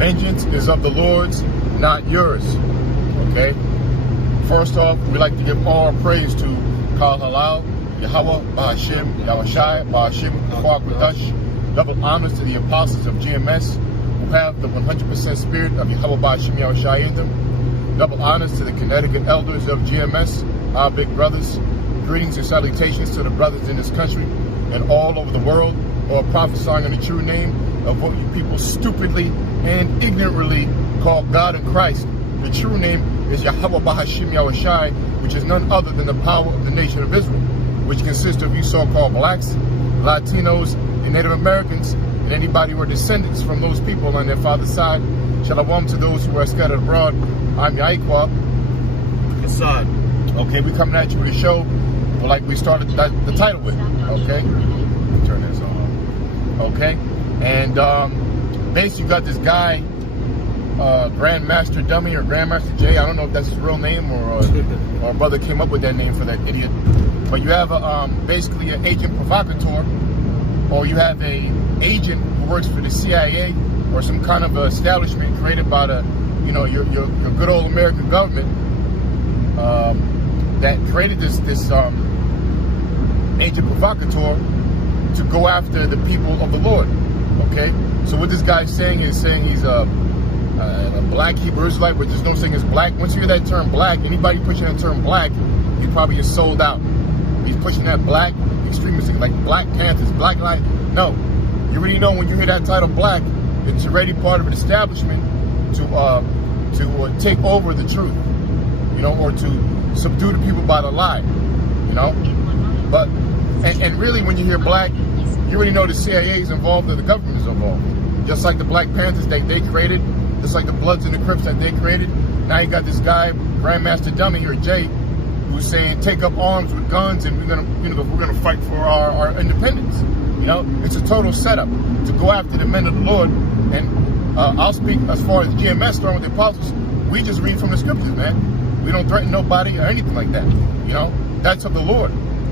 Vengeance is of the Lord's, not yours. Okay? First off, we like to give all praise to Kal Halal, Yahweh, Bahashim, Yahushai, Bahashim, Kwadash. Double honors to the apostles of GMS who have the 100% spirit of Yahweh, Bahashim, Yahushai in them. Double honors to the Connecticut elders of GMS, our big brothers. Greetings and salutations to the brothers in this country and all over the world who are prophesying in the true name of what you people stupidly and ignorantly call God and Christ. The true name is Yahweh Bahashim Yahushai, which is none other than the power of the nation of Israel, which consists of you so-called blacks, Latinos, and Native Americans, and anybody who are descendants from those people on their father's side. Shalom to those who are scattered abroad. I'm Yaikwa. Assad. Okay, we coming at you with a show like we started the title with. Okay, let me turn this on. Okay, and basically you got this guy, Grandmaster Dummy or Grandmaster J. I don't know if that's his real name or a brother came up with that name for that idiot. But you have basically an agent provocateur, or you have a agent who works for the CIA or some kind of establishment created by the, you know, your good old American government that created this agent provocateur to go after the people of the Lord. Okay, so what this guy's saying is he's a black Hebrew Israelite, but there's no saying it's black. Once you hear that term black, anybody pushing that term black, he probably is sold out. He's pushing that black extremism, like Black Panthers, Black Light. No, you already know when you hear that title black, it's already part of an establishment to take over the truth, you know, or to subdue the people by the lie, you know. But and really, when you hear black, you already know the CIA is involved or the government is involved. Just like the Black Panthers they created, just like the Bloods and the Crips that they created. Now you got this guy, Grandmaster Dummy or Jay, who's saying take up arms with guns and we're gonna fight for our independence. You know, it's a total setup to go after the men of the Lord. And I'll speak as far as GMS, starting with the apostles. We just read from the scriptures, man. We don't threaten nobody or anything like that. You know, that's of the Lord.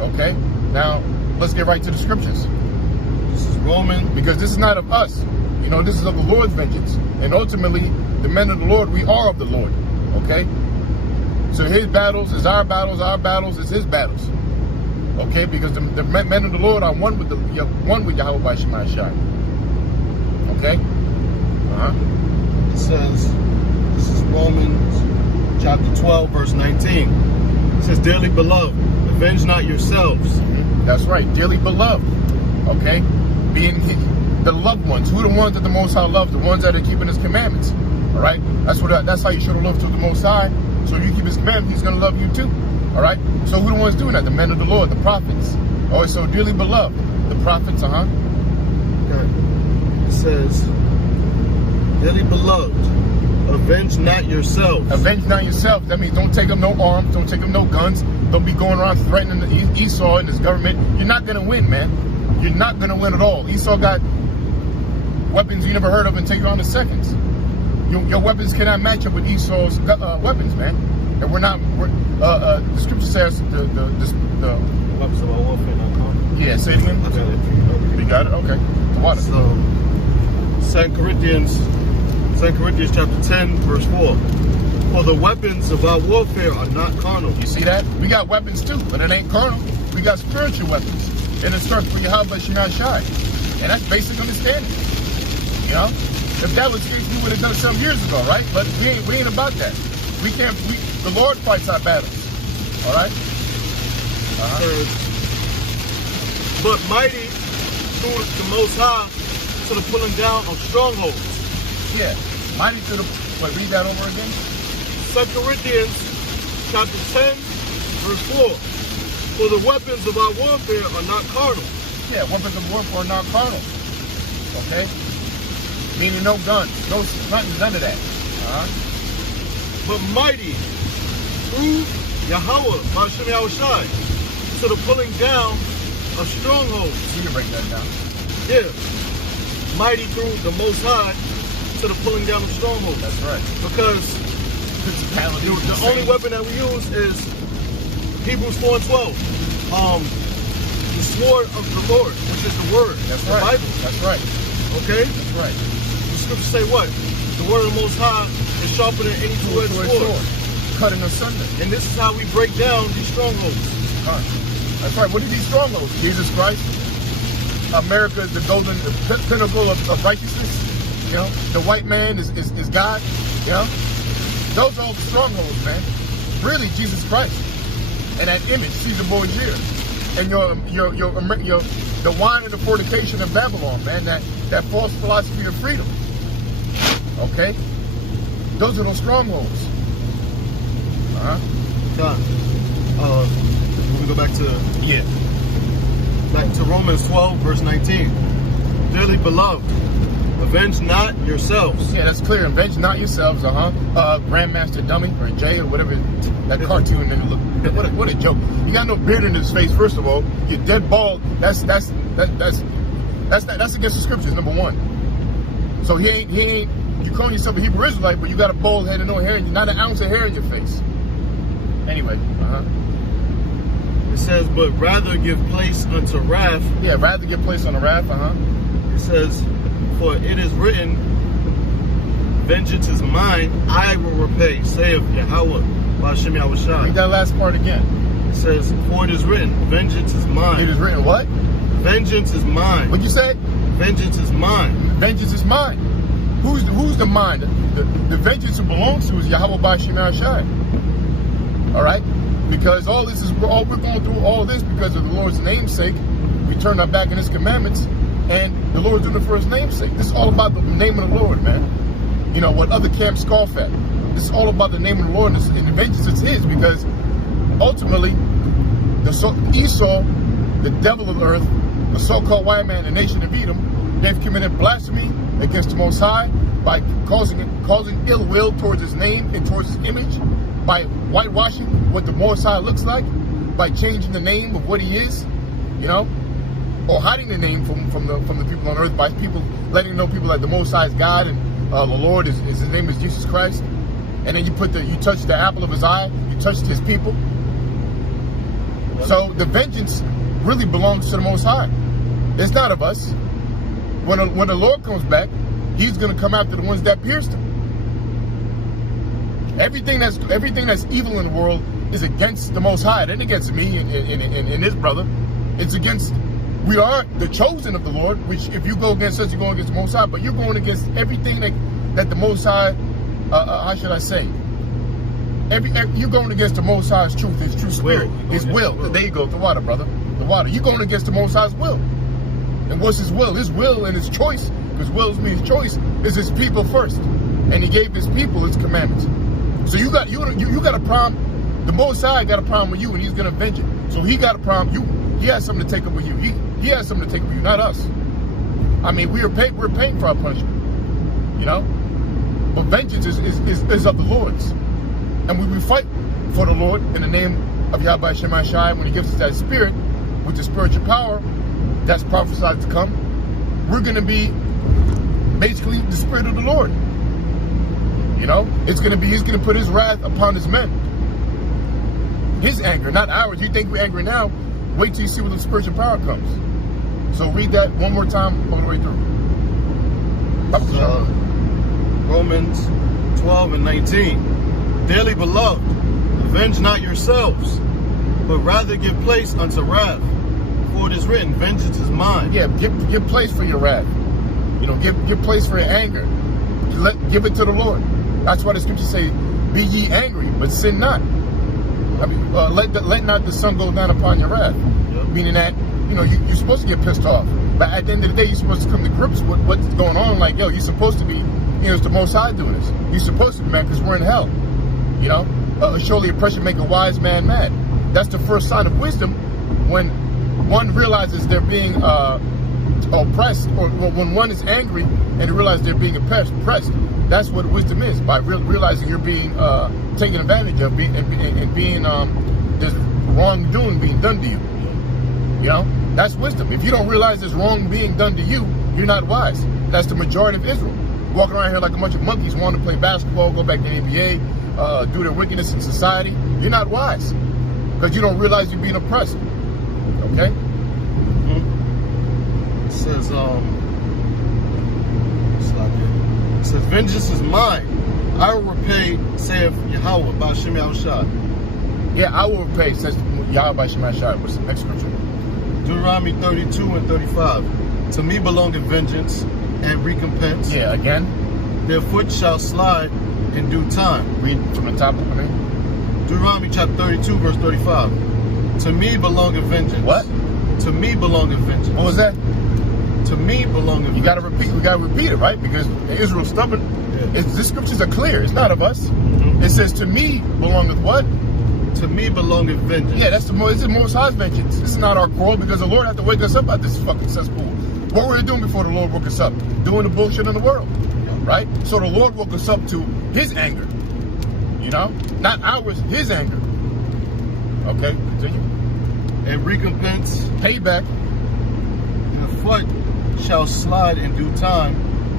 Okay, now let's get right to the scriptures. This is Roman, because this is not of us. You know, this is of the Lord's vengeance. And ultimately, the men of the Lord, we are of the Lord. Okay? So his battles is our battles is his battles. Okay? Because the men of the Lord are one with Yahweh by Shema Shai. Okay? It says, this is Romans chapter 12, verse 19. It says, dearly beloved, avenge not yourselves. That's right, dearly beloved. Okay? Being the loved ones. Who are the ones that the Most High loves? The ones that are keeping His commandments. All right? That's how you should have loved to the Most High. So if you keep His commandments, He's going to love you too. All right? So who are the ones doing that? The men of the Lord, the prophets. Oh, so dearly beloved. The prophets, Okay. It says, dearly beloved, avenge not yourselves. Avenge not yourselves. That means don't take up no arms, don't take up no guns, don't be going around threatening Esau and his government. You're not going to win, man. You're not going to win at all. Esau got weapons you never heard of until you're on the seconds. Your weapons cannot match up with Esau's weapons, man. And the scripture says the weapons of our warfare not common. Yeah, say it again. We got it? Okay. Water. So, 2 Corinthians chapter 10, verse 4. For the weapons of our warfare are not carnal. You see that? We got weapons too, but it ain't carnal. We got spiritual weapons. And it starts with Yahweh Shema Shai. And that's basic understanding. You know? If that was the case, we would have done it some years ago, right? But we ain't about that. The Lord fights our battles. All right? But mighty through the Most High to the pulling down of strongholds. Yeah. Mighty to the... Wait, read that over again. 2 Corinthians chapter 10, verse 4. For the weapons of our warfare are not carnal. Yeah, weapons of warfare are not carnal. Okay? Meaning no guns, none of that. But mighty through Yahweh, Bahashim Yahushai, to the pulling down of strongholds. You can break that down. Yeah. Mighty through the Most High to the pulling down of strongholds. That's right. Because the only weapon that we use is Hebrews 4 and 12. The sword of the Lord, which is the word. That's the right. Bible. That's right. Okay? That's right. The scriptures say what? the word of the Most High is sharper than any two-edged sword. Cutting asunder. And this is how we break down these strongholds. That's right. What are these strongholds? Jesus Christ. America is the golden pinnacle of righteousness. You know, the white man is God. You know, those are all the strongholds, man. Really, Jesus Christ and that image, Caesar Borgia, and the wine and the fornication of Babylon, man. That false philosophy of freedom. Okay, those are those strongholds. We go back to Romans 12, verse 19. Dearly beloved, avenge not yourselves. Yeah, that's clear. Avenge not yourselves. Grandmaster Dummy or Jay or whatever that cartoon. And look, what a joke. You got no beard in his face. First of all, you're dead bald. That's against the scriptures. Number one. So he ain't. You call yourself a Hebrew Israelite, but you got a bald head and no hair, not an ounce of hair in your face. Anyway, It says, but rather give place unto wrath. Yeah, rather give place on the wrath. It says, for it is written, vengeance is mine, I will repay, saith Yahweh. Ba'ashem Yahushua. Read that last part again. It says, for it is written, vengeance is mine. It is written what? Vengeance is mine. What'd you say? Vengeance is mine. Vengeance is mine. Who's the mine? The vengeance who belongs to is Yahweh Ba'ashem Yahushua. All right? Because all we're going through all this because of the Lord's namesake. We turned our back on his commandments, and the Lord's doing it for his namesake. This is all about the name of the Lord, man. You know, what other camps scoff at. This is all about the name of the Lord, and the vengeance is his, because ultimately, Esau, the devil of the earth, the so-called white man, the nation of Edom, they've committed blasphemy against the Most High by causing ill will towards his name and towards his image, by whitewashing what the Most High looks like, by changing the name of what he is, you know, or hiding the name from the people on earth, by people letting know people that the Most High is God and the Lord is his name is Jesus Christ, and then you touch the apple of his eye, you touched his people. So the vengeance really belongs to the Most High. It's not of us. When the Lord comes back, he's going to come after the ones that pierced him. Everything that's evil in the world is against the Most High. It ain't against me and his brother. It's against, we are the chosen of the Lord, which if you go against us, you're going against the Most High. But you're going against everything that the Most High, how should I say? You're going against the Most High's truth, his true spirit, his will. There you go, the water, brother. The water. You're going against the Most High's will. And what's his will? His will and his choice, because will means choice, is his people first. And he gave his people his commandments. So you got a problem. The Most High got a problem with you, and he's going to avenge it. So he got a problem. He has something to take up with you. He has something to take up with you, not us. I mean, we're paying for our punishment, you know. But vengeance is of the Lord's, and we fight for the Lord in the name of Yahweh Shemai Shai. When he gives us that spirit with the spiritual power that's prophesied to come, we're going to be basically the spirit of the Lord. You know, he's going to put his wrath upon his men. His anger, not ours. You think we're angry now? Wait till you see when the spiritual power comes. So read that one more time all the way through. Romans 12 and 19. Dearly beloved, avenge not yourselves, but rather give place unto wrath. For it is written, vengeance is mine. Yeah, give place for your wrath. You know, give place for your anger. Give it to the Lord. That's why the scriptures say, be ye angry, but sin not. I mean, let not the sun go down upon your wrath. Yep. Meaning that, you know, you're supposed to get pissed off. But at the end of the day, you're supposed to come to grips with what's going on. Like, yo, you're supposed to be, you know, it's the Most High doing this. You're supposed to be mad because we're in hell. You know, surely oppression make a wise man mad. That's the first sign of wisdom, when one realizes they're being oppressed, or when one is angry and they realize they're being oppressed. That's what wisdom is, by realizing you're being taken advantage of, and being there's wrongdoing being done to you. You know, that's wisdom. If you don't realize there's wrong being done to you, you're not wise. That's the majority of Israel. Walking around here like a bunch of monkeys, wanting to play basketball, go back to the NBA, do their wickedness in society. You're not wise, because you don't realize you're being oppressed. Okay? It says, Vengeance is mine. I will repay, saith Yahweh, Ba'ashem Yahushua. Yeah, I will repay, says Yahweh by Shema Shai. What's the next scripture? Deuteronomy 32 and 35. To me belongeth vengeance and recompense. Yeah, again. Their foot shall slide in due time. Read from the top of me. Deuteronomy chapter 32, verse 35. To me belongeth vengeance. What? To me belongeth vengeance. What was that? To me belongeth You gotta repeat. We gotta repeat it, right? Because Israel's stubborn. Yeah. The scriptures are clear. It's not of us. Mm-hmm. It says, "To me belongeth what?" To me belongeth vengeance. Yeah, it's the Most High's vengeance. This is not our quarrel because the Lord had to wake us up out this fucking cesspool. What were we doing before the Lord woke us up? Doing the bullshit in the world, right? So the Lord woke us up to His anger. You know, not ours. His anger. Okay, continue. And recompense. Payback. The foot shall slide in due time,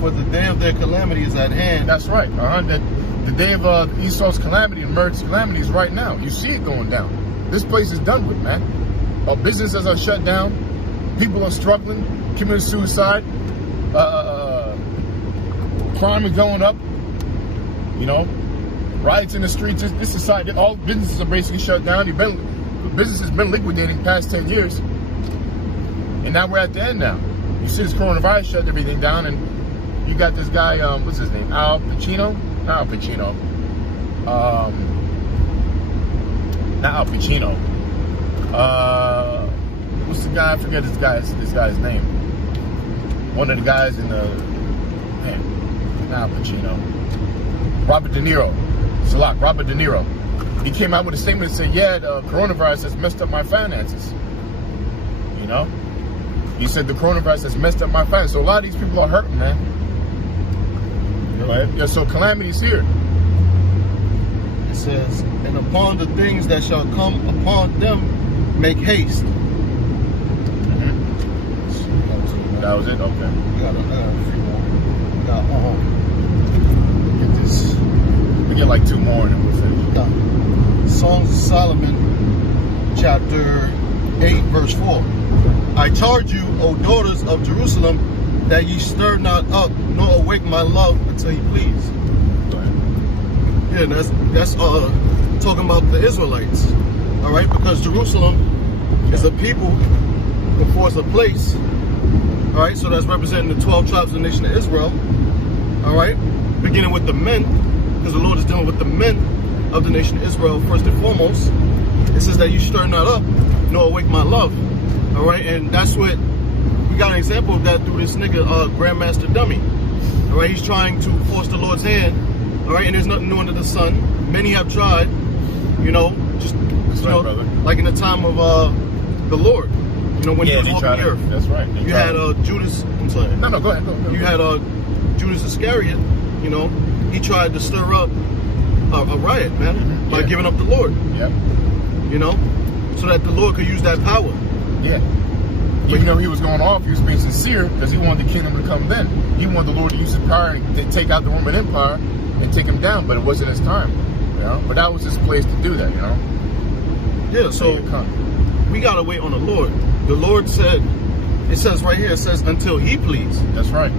for the day of their calamity is at hand. That's right. The day of Esau's calamity and Murder's calamity is right now. You see it going down. This place is done with, man. Our businesses are shut down. People are struggling, committing suicide. Crime is going up. You know, riots in the streets. This society, all businesses are basically shut down. Business has been liquidating past 10 years. And now we're at the end now. You see this coronavirus shut everything down, and you got this guy, what's his name? Al Pacino? Not Al Pacino. Not Al Pacino. What's the guy? I forget this guy's name. One of the guys in the, man, not Al Pacino. Robert De Niro. Salak, Robert De Niro. He came out with a statement and said, yeah, the coronavirus has messed up my finances. You know? He said the coronavirus has messed up my finances. So a lot of these people are hurting, man. Right? Yeah, so calamity's here. It says, and upon the things that shall come upon them, make haste. Mm-hmm. That was it? Okay. We got a few more. We got, get this. We get like 2 more and then we'll finish. Songs of Solomon, chapter 8, verse 4. I charge you, O daughters of Jerusalem, that ye stir not up, nor awake my love until ye please. Yeah, that's talking about the Israelites. All right, because Jerusalem is a people before it's a place. All right, so that's representing the 12 tribes of the nation of Israel. All right, beginning with the men, because the Lord is dealing with the men of the nation of Israel first and foremost. It says that you stir not up, nor awake my love. All right, and that's what we got an example of that through this nigga, Grandmaster Dummy. All right, he's trying to force the Lord's hand. All right, and there's nothing new under the sun. Many have tried, you know, just like in the time of the Lord. You know, when he was walking the earth. That's right. You had Judas. I'm sorry. No, go ahead. Go. You had Judas Iscariot. You know, he tried to stir up a riot, man, by giving up the Lord. Yep. You know, so that the Lord could use that power. Yeah. Even though he was going off, he was being sincere because he wanted the kingdom to come then. He wanted the Lord to use his power to take out the Roman Empire and take him down, but it wasn't his time. You know, but that was his place to do that. You know. Yeah. So we gotta wait on the Lord. The Lord said, it says right here, it says until He please. That's right.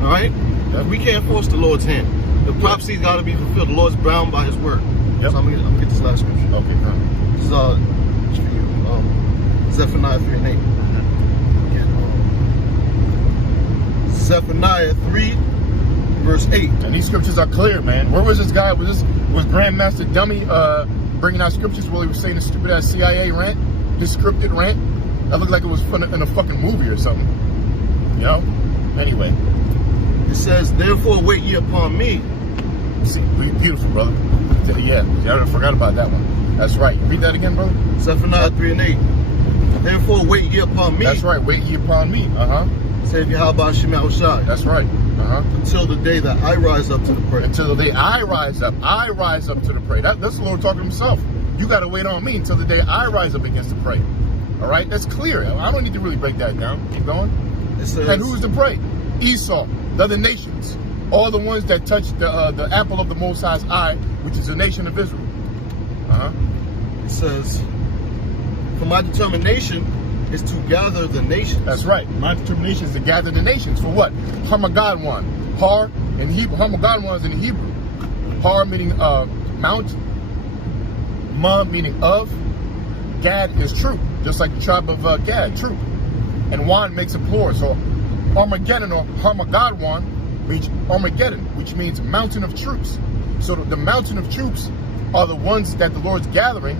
All right. Yep. We can't force the Lord's hand. The prophecy's got to be fulfilled. The Lord's bound by His word. Yep. So I'm gonna get this last scripture. Okay. This is Zephaniah 3 and 8. Zephaniah 3, verse 8. And these scriptures are clear, man. Where was this guy? Was Grandmaster Dummy bringing out scriptures while he was saying the stupid ass CIA rant, this scripted rant? That looked like it was in a fucking movie or something. You know? Anyway. It says, therefore wait ye upon me. See, beautiful, brother. Yeah, I forgot about that one. That's right. Read that again, brother. Zephaniah 3 and 8. Therefore wait ye upon me. That's right. Wait ye upon me. Saith Yahweh Shem Yahushua. That's right. Until the day that I rise up to the prey. Until the day I rise up. I rise up to the prey. That's the Lord talking to himself. You got to wait on me until the day I rise up against the prey. All right? That's clear. I don't need to really break that down. Keep going. It says, and who's the prey? Esau. The other nations. All the ones that touch the apple of the Most High's eye, which is the nation of Israel. It says, for my determination is to gather the nations. That's right. My determination is to gather the nations. For what? Harmagadwan. Har in Hebrew. Hamagadwan is in Hebrew. Har meaning mount. Ma meaning of. Gad is troop, just like the tribe of Gad, troop. And Wan makes it plural. So Armageddon or Hamagadwan means Armageddon, which means mountain of troops. So the mountain of troops are the ones that the Lord's gathering.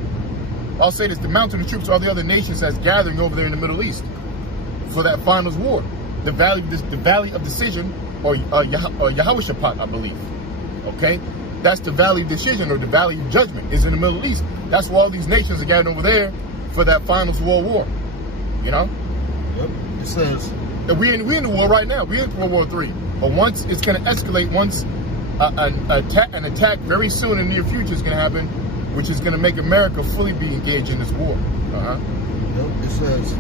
I'll say this, the mountain of troops are the other nations that's gathering over there in the Middle East for that finals war. The valley of decision, or Yahushaphat, I believe. Okay? That's the valley of decision, or the valley of judgment, is in the Middle East. That's why all these nations are gathering over there for that finals world war. You know? Yep. It says, we're in the war right now. We're in World War III. But once it's going to escalate, once an attack very soon in the near future is going to happen, which is going to make America fully be engaged in this war. Yep. It says,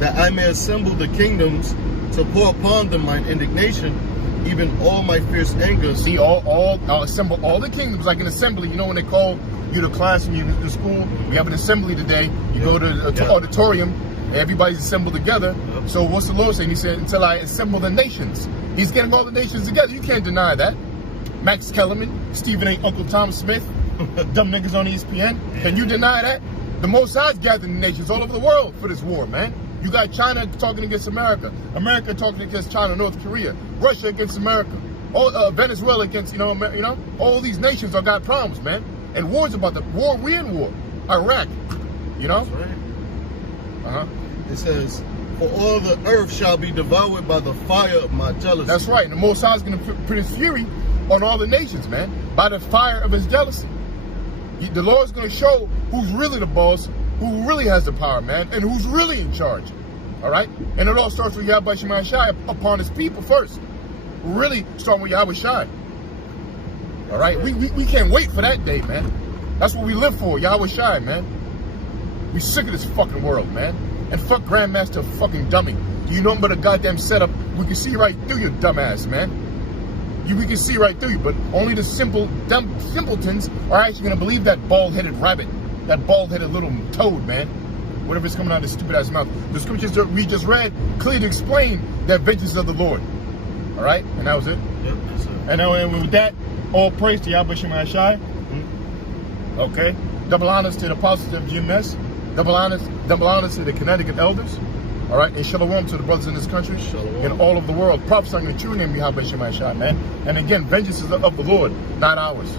that I may assemble the kingdoms to pour upon them mine indignation, even all my fierce anger. See, I'll assemble all the kingdoms like an assembly. You know when they call you to class when you're in school? We have an assembly today. You go to the auditorium, and everybody's assembled together. Yep. So what's the Lord saying? He said, until I assemble the nations. He's getting all the nations together. You can't deny that. Max Kellerman, Stephen A. Uncle Tom Smith, dumb niggas on ESPN. Can you deny that? The Most High's gathering the nations all over the world for this war, man. You got China talking against America, America talking against China, North Korea, Russia against America, all Venezuela against all these nations are got problems, man. And war's about the war. We're in war. Iraq, you know. That's right. It says, for all the earth shall be devoured by the fire of my jealousy. That's right. And the Most High is going to put his fury on all the nations, man, by the fire of his jealousy. The Lord's going to show who's really the boss, who really has the power, man, and who's really in charge. All right? And it all starts with Yahweh Shema Shai upon his people first. Really starting with Yahweh Shai. All right? We can't wait for that day, man. That's what we live for, Yahweh Shai, man. We sick of this fucking world, man. And fuck Grandmaster fucking dummy. You know but a goddamn setup. We can see right through your dumb ass, man. We can see right through you, but only the simpletons are actually going to believe that bald-headed rabbit, that bald-headed little toad, man. Whatever's coming out of his stupid-ass mouth. The scriptures that we just read clearly explain that vengeance of the Lord. All right? And that was it? Yep, that's it. And with that, all praise to Yahweh Shema Shai. Okay? Double honors to the apostles of GMS. Double honors to the Connecticut elders. All right? And shalom to the brothers in this country. Shalom. And all of the world. Prophesying the true name of Yahweh Shema Shai, man. And again, vengeance is of the Lord, not ours.